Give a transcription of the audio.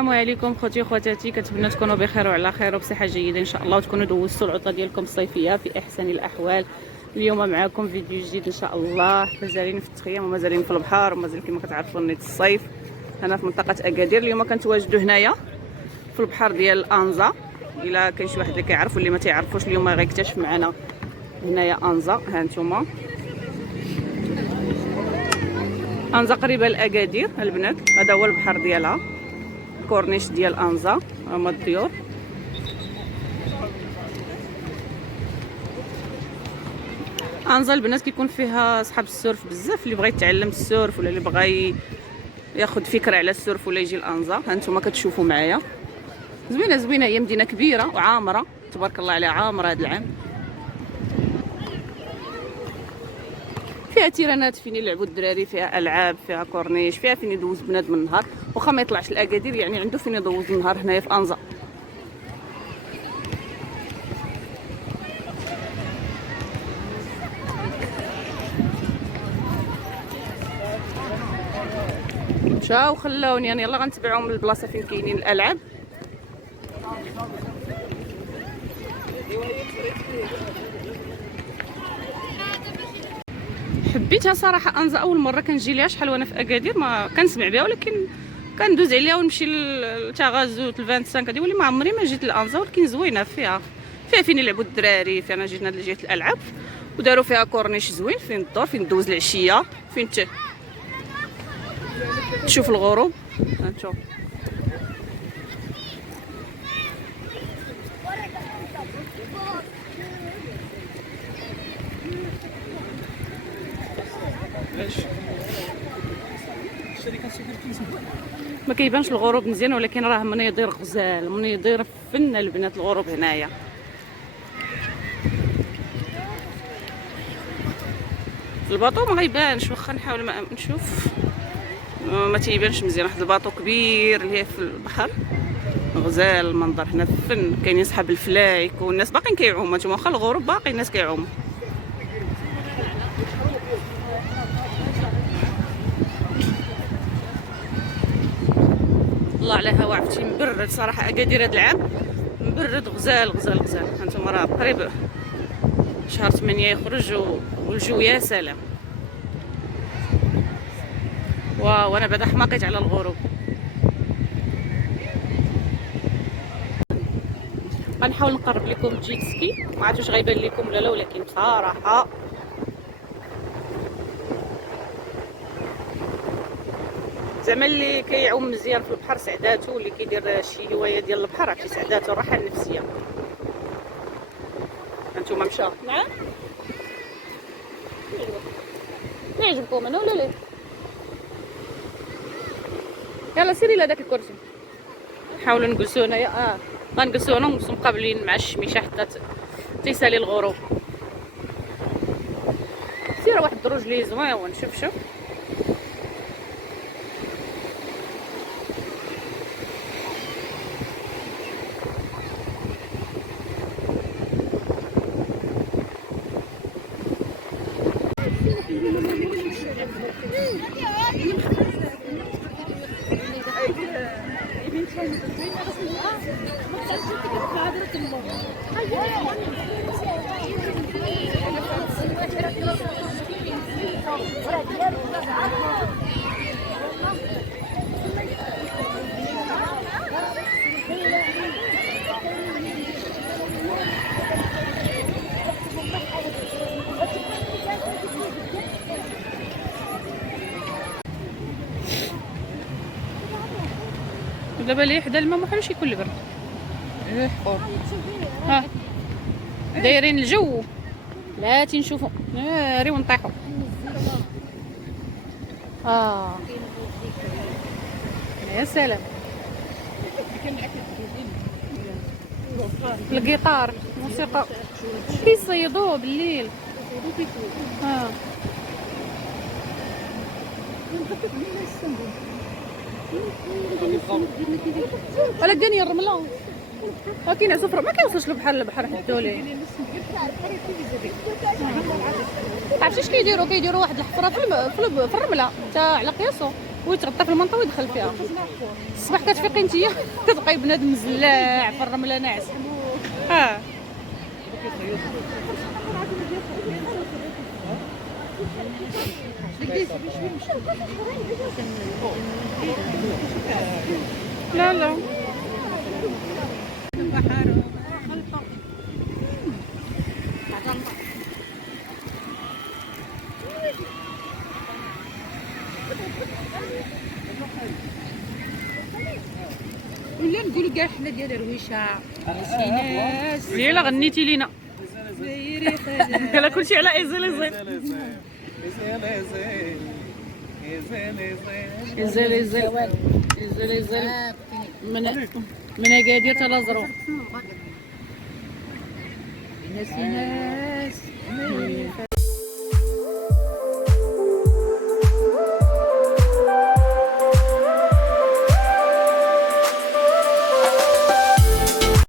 السلام عليكم خوتي وخواتاتي، كنتمنى تكونوا بخير وعلى خير وبصحه جيده ان شاء الله، وتكونوا دوزتوا العطله ديالكم الصيفيه في احسن الاحوال. اليوم معكم فيديو جديد ان شاء الله. مازالين في التخييم ومازالين في البحر ومازال كما كتعرفوا نيت الصيف هنا في منطقه اكادير. اليوم كنتواجدوا هنايا في البحر ديال انزا. الا كاين شي واحد اللي كيعرف واللي ما تيعرفوش اليوم غيكتشف معنا هنايا انزا. ها نتوما انزا قريبه لاكادير البنات، هذا هو البحر ديالها، كورنيش ديال انزا. هما الطيور. انزا البنات كيكون فيها صحاب السورف بزاف، اللي بغى يتعلم السورف ولا اللي بغى ياخذ فكره على السورف ولا يجي لانزا. ها نتوما كتشوفوا معايا زوينه زوينه، هي مدينه كبيره وعامره تبارك الله عليها، عامره هذا العام. فيها تيرانات فين يلعبوا الدراري، فيها العاب، فيها كورنيش، فيها فين يدوز بنادم النهار، واخا ما يطلعش لاكادير يعني عنده فين يدوز النهار هنايا في انزا. مشاو خلاوني يعني يلا غنتبعهم للبلاصه فين كاينين الالعاب. حبيتها صراحه انزا، اول مره كنجي ليها، شحال وانا في اكادير ما كنسمع بها، ولكن كندوز عليها ونمشي لتغازوت الفانتسان كدي، ولي ما عمري ما جيت لانزا. ولكن زوينه، فيها فين يلعبوا الدراري. فانا جينا لجهه الالعاب وداروا فيها كورنيش زوين، فين الدور، فين دوز العشيه، فين تشوف الغروب. هانتو ما كيبانش الغروب مزيان، ولكن راه مناظر غزال، مناظر فن البنات الغروب هنايا. الباطو ما غيبانش، واخا نحاول ما نشوف ما تيبانش مزيان. واحد الباطو كبير اللي هي في البحر، غزال المنظر. هنا فن، كاينين صحاب الفلايك والناس باقيين كيعوموا، نتوما واخا الغروب باقي الناس كيعوموا. الله على هوا، عرفتي مبرد صراحه اكادير هذا العام، مبرد غزال غزال غزال. هانتوما راه قريب شهر 8 يخرج والجو يا سلام. واو انا بعدا حماقيت على الغروب. غنحاول نقرب لكم الجيت سكي، ما عرفتش واش غيبان لكم ولا لا، ولكن بصراحه زعما اللي كيعوم مزيان في البحر سعداتو، اللي كيدير شي هوايه ديال البحر عرفتي سعداتو، الراحه النفسيه. هانتوما مشاو. نعم لا يعجبكم انا ولا لا؟ يلا سيري لهداك الكرسي. نحاولوا نجلسوا هنايا. غنجلسوا هنا ونجلسوا مقابلين مع الشميشه حتى تيسالي الغروب. سير واحد الدروج لي زوين، شوف دابا لي حدا الماء ما بحالش يكون البرد. حقور ها دايرين الجو، لا تنشوفوا ناري ونطيحوا. يا سلام الجيتار، موسيقى كيصيدوا بالليل. ولا كاني الرمله كاين عصفر ما كيوصلش للبحر، البحر حدو ليه. عرفتي اش كيديروا واحد الحفره في الرمله حتى على قياسو، ويتغطى في المنطقه ويدخل فيها. الصباح كتفيقي نتيا كتبقاي بنادم مزلاع في الرمله ناعس. لا لا ولا نقولوا كاع حنا ديال رويشه شي ناس يلا غنيتي لينا زيري خاله قال كلشي على ايزيل ايزيل ايزيل ايزيل ايزيل ايزيل من اكادير حتى لازرو. ناس ناس